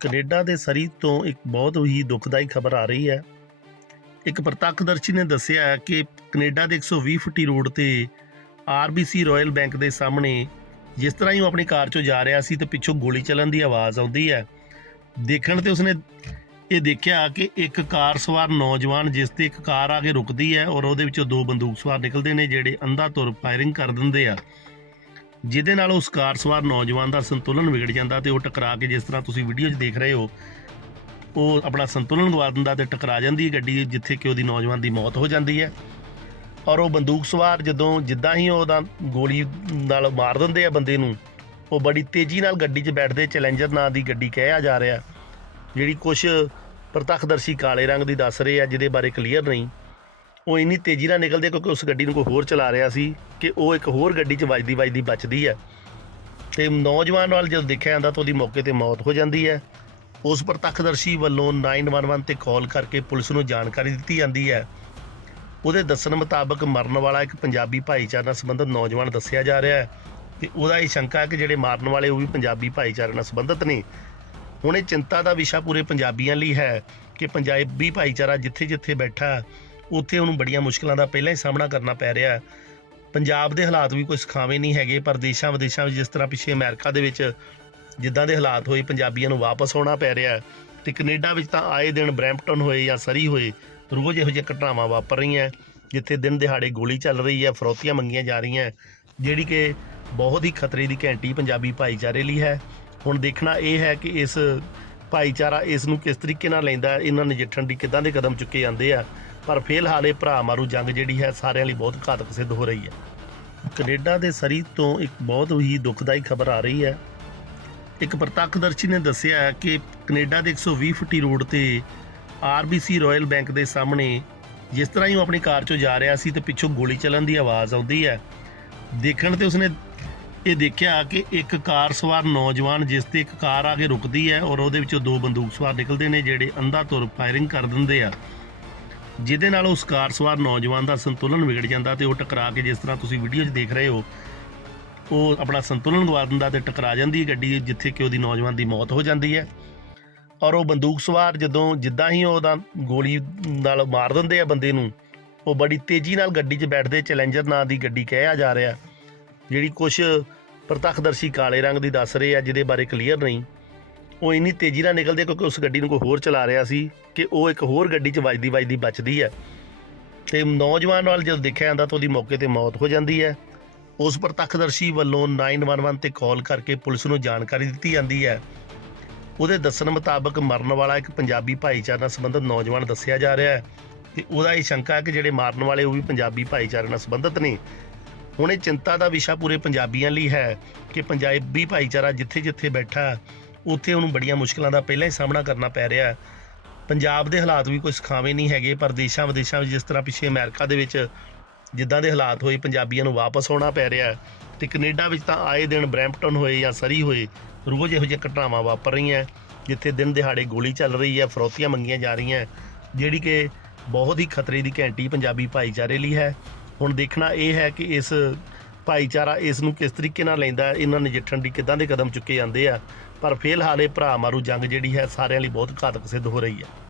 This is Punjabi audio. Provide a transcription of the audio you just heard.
ਕੈਨੇਡਾ ਦੇ ਸਰੀ ਤੋਂ ਇੱਕ ਬਹੁਤ ਹੀ ਦੁਖਦਾਈ ਖਬਰ ਆ ਰਹੀ ਹੈ। ਇੱਕ ਪ੍ਰਤੱਖਦਰਸ਼ੀ ਨੇ ਦੱਸਿਆ ਕਿ ਕੈਨੇਡਾ ਦੇ 120 ਫੁੱਟੀ ਰੋਡ ਤੇ ਆਰਬੀਸੀ ਰਾਇਲ ਬੈਂਕ ਦੇ ਸਾਹਮਣੇ ਜਿਸ ਤਰ੍ਹਾਂ ਹੀ ਉਹ ਆਪਣੀ ਕਾਰ 'ਚੋਂ ਜਾ ਰਿਹਾ ਸੀ ਤੇ ਪਿੱਛੋਂ ਗੋਲੀ ਚੱਲਣ ਦੀ ਆਵਾਜ਼ ਆਉਂਦੀ ਹੈ। ਦੇਖਣ ਤੇ ਉਸਨੇ ਇਹ ਦੇਖਿਆ ਕਿ ਇੱਕ ਕਾਰ ਸਵਾਰ ਨੌਜਵਾਨ ਜਿਸ ਤੇ ਇੱਕ ਕਾਰ ਆ ਕੇ ਰੁਕਦੀ ਹੈ ਔਰ ਉਹਦੇ ਵਿੱਚੋਂ ਦੋ ਬੰਦੂਕ ਸਵਾਰ ਨਿਕਲਦੇ ਨੇ ਜਿਹੜੇ ਅੰਧਾ ਤੁਰ ਫਾਇਰਿੰਗ ਕਰ ਦਿੰਦੇ ਆ। ਜਿਹਦੇ ਨਾਲ ਉਸ ਕਾਰ ਸਵਾਰ ਨੌਜਵਾਨ ਦਾ ਸੰਤੁਲਨ ਵਿਗੜ ਜਾਂਦਾ ਤੇ ਉਹ ਟਕਰਾ ਕੇ ਜਿਸ ਤਰ੍ਹਾਂ ਤੁਸੀਂ ਵੀਡੀਓ 'ਚ ਦੇਖ ਰਹੇ ਹੋ, ਉਹ ਆਪਣਾ ਸੰਤੁਲਨ ਗਵਾ ਦਿੰਦਾ ਤੇ ਟਕਰਾ ਜਾਂਦੀ ਹੈ ਗੱਡੀ ਜਿੱਥੇ ਕਿ ਉਹਦੀ ਨੌਜਵਾਨ ਦੀ ਮੌਤ ਹੋ ਜਾਂਦੀ ਹੈ। ਔਰ ਉਹ ਬੰਦੂਕ ਸਵਾਰ ਜਦੋਂ ਜਿੱਦਾਂ ਹੀ ਉਹਦਾ ਗੋਲੀ ਨਾਲ ਮਾਰ ਦਿੰਦੇ ਆ ਬੰਦੇ ਨੂੰ, ਉਹ ਬੜੀ ਤੇਜ਼ੀ ਨਾਲ ਗੱਡੀ 'ਚ ਬੈਠਦੇ ਚੈਲੰਜਰ ਨਾਂ ਦੀ ਗੱਡੀ ਕਹਿਆ ਜਾ ਰਿਹਾ, ਜਿਹੜੀ ਕੁਝ ਪ੍ਰਤੱਖਦਰਸ਼ੀ ਕਾਲੇ ਰੰਗ ਦੀ ਦੱਸ ਰਹੇ ਆ, ਜਿਹਦੇ ਬਾਰੇ ਕਲੀਅਰ ਨਹੀਂ। ਉਹ ਇੰਨੀ ਤੇਜ਼ੀ ਨਾਲ ਨਿਕਲਦੇ ਕਿਉਂਕਿ ਉਸ ਗੱਡੀ ਨੂੰ ਕੋਈ ਹੋਰ ਚਲਾ ਰਿਹਾ ਸੀ। ਕਿ ਉਹ ਇੱਕ ਹੋਰ ਗੱਡੀ 'ਚ ਵੱਜਦੀ ਵੱਜਦੀ ਬਚਦੀ ਹੈ। ਤੇ ਨੌਜਵਾਨ ਨਾਲ ਜਦੋਂ ਦੇਖਿਆ ਜਾਂਦਾ ਤਾਂ ਉਹਦੀ ਮੌਕੇ ਤੇ ਮੌਤ ਹੋ ਜਾਂਦੀ ਹੈ। ਉਸ ਪ੍ਰਤੱਖਦਰਸ਼ੀ ਵੱਲੋਂ 911 ਤੇ ਕਾਲ ਕਰਕੇ ਪੁਲਿਸ ਨੂੰ ਜਾਣਕਾਰੀ ਦਿੱਤੀ ਜਾਂਦੀ ਹੈ। ਉਹਦੇ ਦੱਸਣ ਮੁਤਾਬਕ ਮਰਨ ਵਾਲਾ ਇੱਕ ਪੰਜਾਬੀ ਭਾਈਚਾਰੇ ਨਾਲ ਸੰਬੰਧਿਤ ਨੌਜਵਾਨ ਦੱਸਿਆ ਜਾ ਰਿਹਾ ਹੈ ਤੇ ਉਹਦਾ ਇਹ ਸ਼ੰਕਾ ਹੈ ਕਿ ਜਿਹੜੇ ਮਾਰਨ ਵਾਲੇ ਉਹ ਵੀ ਪੰਜਾਬੀ ਭਾਈਚਾਰੇ ਨਾਲ ਸੰਬੰਧਿਤ ਨੇ। ਹੁਣ ਇਹ ਚਿੰਤਾ ਦਾ ਵਿਸ਼ਾ ਪੂਰੇ ਪੰਜਾਬੀਆਂ ਲਈ ਹੈ ਕਿ ਪੰਜਾਬੀ ਭਾਈਚਾਰਾ ਜਿੱਥੇ-ਜਿੱਥੇ ਬੈਠਾ, ਉੱਥੇ ਉਹਨੂੰ ਬੜੀਆਂ ਮੁਸ਼ਕਲਾਂ ਦਾ ਪਹਿਲਾਂ ਹੀ ਸਾਹਮਣਾ ਕਰਨਾ ਪੈ ਰਿਹਾ ਹੈ। ਪੰਜਾਬ ਦੇ ਹਾਲਾਤ ਵੀ ਕੋਈ ਸਿਖਾਵੇਂ ਨਹੀਂ ਹੈਗੇ, ਪਰ ਦੇਸ਼ਾਂ ਵਿਦੇਸ਼ਾਂ ਵਿੱਚ ਜਿਸ ਤਰ੍ਹਾਂ ਪਿੱਛੇ ਅਮਰੀਕਾ ਦੇ ਵਿੱਚ ਜਿੱਦਾਂ ਦੇ ਹਾਲਾਤ ਹੋਏ, ਪੰਜਾਬੀਆਂ ਨੂੰ ਵਾਪਸ ਆਉਣਾ ਪੈ ਰਿਹਾ ਹੈ ਤੇ ਕੈਨੇਡਾ ਵਿੱਚ ਤਾਂ ਆਏ ਦਿਨ ਬਰੈਂਪਟਨ ਹੋਏ ਜਾਂ ਸਰੀ ਹੋਏ ਰੋਜ਼ ਇਹੋ ਜਿਹੀਆਂ ਘਟਨਾਵਾਂ ਵਾਪਰ ਰਹੀਆਂ ਜਿੱਥੇ ਦਿਨ ਦਿਹਾੜੇ ਗੋਲੀ ਚੱਲ ਰਹੀ ਹੈ, ਫਰੋਤੀਆਂ ਮੰਗੀਆਂ ਜਾ ਰਹੀਆਂ ਜਿਹੜੀ ਕਿ ਬਹੁਤ ਹੀ ਖਤਰੇ ਦੀ ਘੰਟੀ ਪੰਜਾਬੀ ਭਾਈਚਾਰੇ ਲਈ ਹੈ। ਹੁਣ ਦੇਖਣਾ ਇਹ ਹੈ ਕਿ ਇਸ ਭਾਈਚਾਰਾ ਇਸ ਨੂੰ ਕਿਸ ਤਰੀਕੇ ਨਾਲ ਲੈਂਦਾ ਇਹਨਾਂ ਨਜਿੱਠਣ ਦੀ ਕਿਦਾਂ ਦੇ ਕਦਮ ਚੁੱਕੇ ਜਾਂਦੇ ਆ ਪਰ ਫਿਲਹਾਲ ਇਹ ਭਰਾ ਮਾਰੂ ਜੰਗ ਜਿਹੜੀ ਹੈ ਸਾਰਿਆਂ ਲਈ ਬਹੁਤ ਘਾਤਕ ਸਿੱਧ ਹੋ ਰਹੀ ਹੈ। ਕੈਨੇਡਾ ਦੇ ਸਰੀ ਤੋਂ ਇੱਕ ਬਹੁਤ ਹੀ ਦੁਖਦਾਈ ਖਬਰ ਆ ਰਹੀ ਹੈ। ਇੱਕ ਪ੍ਰਤੱਖਦਰਸ਼ੀ ਨੇ ਦੱਸਿਆ ਕਿ ਕੈਨੇਡਾ ਦੇ 120 ਫੁੱਟੀ ਰੋਡ ਤੇ ਆਰਬੀਸੀ ਰਾਇਲ ਬੈਂਕ ਦੇ ਸਾਹਮਣੇ ਜਿਸ ਤਰ੍ਹਾਂ ਹੀ ਉਹ ਆਪਣੀ ਕਾਰ 'ਚੋਂ ਜਾ ਰਿਹਾ ਸੀ ਤੇ ਪਿੱਛੋਂ ਗੋਲੀ ਚੱਲਣ ਦੀ ਆਵਾਜ਼ ਆਉਂਦੀ ਹੈ। ਦੇਖਣ ਤੇ ਉਸਨੇ ਇਹ ਦੇਖਿਆ ਕਿ ਇੱਕ ਕਾਰ ਸਵਾਰ ਨੌਜਵਾਨ ਜਿਸ ਤੇ ਇੱਕ ਕਾਰ ਆ ਕੇ ਰੁਕਦੀ ਹੈ ਔਰ ਉਹਦੇ ਵਿੱਚੋਂ ਦੋ ਬੰਦੂਕ ਸਵਾਰ ਨਿਕਲਦੇ ਨੇ, ਜਿਹੜੇ ਅੰਧਾ ਤੁਰ ਫਾਇਰਿੰਗ ਕਰ ਦਿੰਦੇ ਆ। ਜਿਹਦੇ ਨਾਲ ਉਸ ਕਾਰ ਸਵਾਰ ਨੌਜਵਾਨ ਦਾ ਸੰਤੁਲਨ ਵਿਗੜ ਜਾਂਦਾ ਤੇ ਉਹ ਟਕਰਾ ਕੇ ਜਿਸ ਤਰ੍ਹਾਂ ਤੁਸੀਂ ਵੀਡੀਓ 'ਚ ਦੇਖ ਰਹੇ ਹੋ, ਉਹ ਆਪਣਾ ਸੰਤੁਲਨ ਗਵਾ ਦਿੰਦਾ ਤੇ ਟਕਰਾ ਜਾਂਦੀ ਹੈ ਗੱਡੀ ਜਿੱਥੇ ਕਿ ਉਹਦੀ ਨੌਜਵਾਨ ਦੀ ਮੌਤ ਹੋ ਜਾਂਦੀ ਹੈ। ਔਰ ਉਹ ਬੰਦੂਕ ਸਵਾਰ ਜਦੋਂ ਜਿੱਦਾਂ ਹੀ ਉਹਦਾ ਗੋਲੀ ਨਾਲ ਮਾਰ ਦਿੰਦੇ ਆ ਬੰਦੇ ਨੂੰ, ਉਹ ਬੜੀ ਤੇਜ਼ੀ ਨਾਲ ਗੱਡੀ 'ਚ ਬੈਠਦੇ ਚੈਲੰਜਰ ਨਾਂ ਦੀ ਗੱਡੀ ਕਹਿਆ ਜਾ ਰਿਹਾ, ਜਿਹੜੀ ਕੁਝ ਪ੍ਰਤੱਖਦਰਸ਼ੀ ਕਾਲੇ ਰੰਗ ਦੀ ਦੱਸ ਰਹੇ ਆ ਜਿਹਦੇ ਬਾਰੇ ਕਲੀਅਰ ਨਹੀਂ। ਉਹ ਇੰਨੀ ਤੇਜ਼ੀ ਨਾਲ ਨਿਕਲਦੇ ਕਿਉਂਕਿ ਉਸ ਗੱਡੀ ਨੂੰ ਕੋਈ ਹੋਰ ਚਲਾ ਰਿਹਾ ਸੀ ਕਿ ਉਹ ਇੱਕ ਹੋਰ ਗੱਡੀ 'ਚ ਵੱਜਦੀ ਵੱਜਦੀ ਬਚਦੀ ਹੈ ਤੇ ਨੌਜਵਾਨ ਨਾਲ ਜਦੋਂ ਦੇਖਿਆ ਜਾਂਦਾ ਤਾਂ ਉਹਦੀ ਮੌਕੇ ਤੇ ਮੌਤ ਹੋ ਜਾਂਦੀ ਹੈ। ਉਸ ਪ੍ਰਤੱਖਦਰਸ਼ੀ ਵੱਲੋਂ 911 ਤੇ ਕਾਲ ਕਰਕੇ ਪੁਲਿਸ ਨੂੰ ਜਾਣਕਾਰੀ ਦਿੱਤੀ ਜਾਂਦੀ ਹੈ। ਉਹਦੇ ਦੱਸਣ ਮੁਤਾਬਕ ਮਰਨ ਵਾਲਾ ਇੱਕ ਪੰਜਾਬੀ ਭਾਈਚਾਰੇ ਨਾਲ ਸੰਬੰਧਿਤ ਨੌਜਵਾਨ ਦੱਸਿਆ ਜਾ ਰਿਹਾ ਹੈ ਕਿ ਉਹਦਾ ਇਹ ਸ਼ੰਕਾ ਹੈ ਕਿ ਜਿਹੜੇ ਮਾਰਨ ਵਾਲੇ ਉਹ ਵੀ ਪੰਜਾਬੀ ਭਾਈਚਾਰੇ ਨਾਲ ਸੰਬੰਧਿਤ ਨੇ। ਹੁਣ ਇਹ ਚਿੰਤਾ ਦਾ ਵਿਸ਼ਾ ਪੂਰੇ ਪੰਜਾਬੀਆਂ ਲਈ ਹੈ ਕਿ ਪੰਜਾਬੀ ਭਾਈਚਾਰਾ ਜਿੱਥੇ-ਜਿੱਥੇ ਬੈਠਾ ਉੱਥੇ ਉਹਨੂੰ ਬੜੀਆਂ ਮੁਸ਼ਕਲਾਂ ਦਾ ਪਹਿਲਾਂ ਹੀ ਸਾਹਮਣਾ ਕਰਨਾ ਪੈ ਰਿਹਾ ਹੈ। ਪੰਜਾਬ ਦੇ ਹਾਲਾਤ ਵੀ ਕੋਈ ਸੁਖਾਵੇਂ ਨਹੀਂ ਹੈਗੇ, ਪਰ ਦੇਸ਼ਾਂ ਵਿਦੇਸ਼ਾਂ ਵਿੱਚ ਜਿਸ ਤਰ੍ਹਾਂ ਪਿੱਛੇ ਅਮਰੀਕਾ ਦੇ ਵਿੱਚ ਜਿੱਦਾਂ ਦੇ ਹਾਲਾਤ ਹੋਏ, ਪੰਜਾਬੀਆਂ ਨੂੰ ਵਾਪਸ ਆਉਣਾ ਪੈ ਰਿਹਾ ਹੈ ਤੇ ਕੈਨੇਡਾ ਵਿੱਚ ਤਾਂ ਆਏ ਦਿਨ ਬਰੈਂਪਟਨ ਹੋਏ ਜਾਂ ਸਰੀ ਹੋਏ, ਰੋਜ਼ ਇਹੋ ਜਿਹੀਆਂ ਘਟਨਾਵਾਂ ਵਾਪਰ ਰਹੀਆਂ ਜਿੱਥੇ ਦਿਨ ਦਿਹਾੜੇ ਗੋਲੀ ਚੱਲ ਰਹੀ ਹੈ, ਫਰੋਤੀਆਂ ਮੰਗੀਆਂ ਜਾ ਰਹੀਆਂ ਜਿਹੜੀ ਕਿ ਬਹੁਤ ਹੀ ਖਤਰੇ ਦੀ ਘੰਟੀ ਪੰਜਾਬੀ ਭਾਈਚਾਰੇ ਲਈ ਹੈ। ਹੁਣ ਦੇਖਣਾ ਇਹ ਹੈ ਕਿ ਇਸ ਭਾਈਚਾਰਾ ਇਸ ਨੂੰ ਕਿਸ ਤਰੀਕੇ ਨਾਲ ਲੈਂਦਾ ਇਹਨਾਂ ਨਜਿੱਠਣ ਦੀ ਕਿਦਾਂ ਦੇ ਕਦਮ ਚੁੱਕੇ ਜਾਂਦੇ ਆ। ਪਰ ਫਿਲਹਾਲ ਇਹ ਭਰਾ ਮਾਰੂ ਜੰਗ ਜਿਹੜੀ ਹੈ ਸਾਰਿਆਂ ਲਈ ਬਹੁਤ ਘਾਤਕ ਸਿੱਧ ਹੋ ਰਹੀ ਹੈ।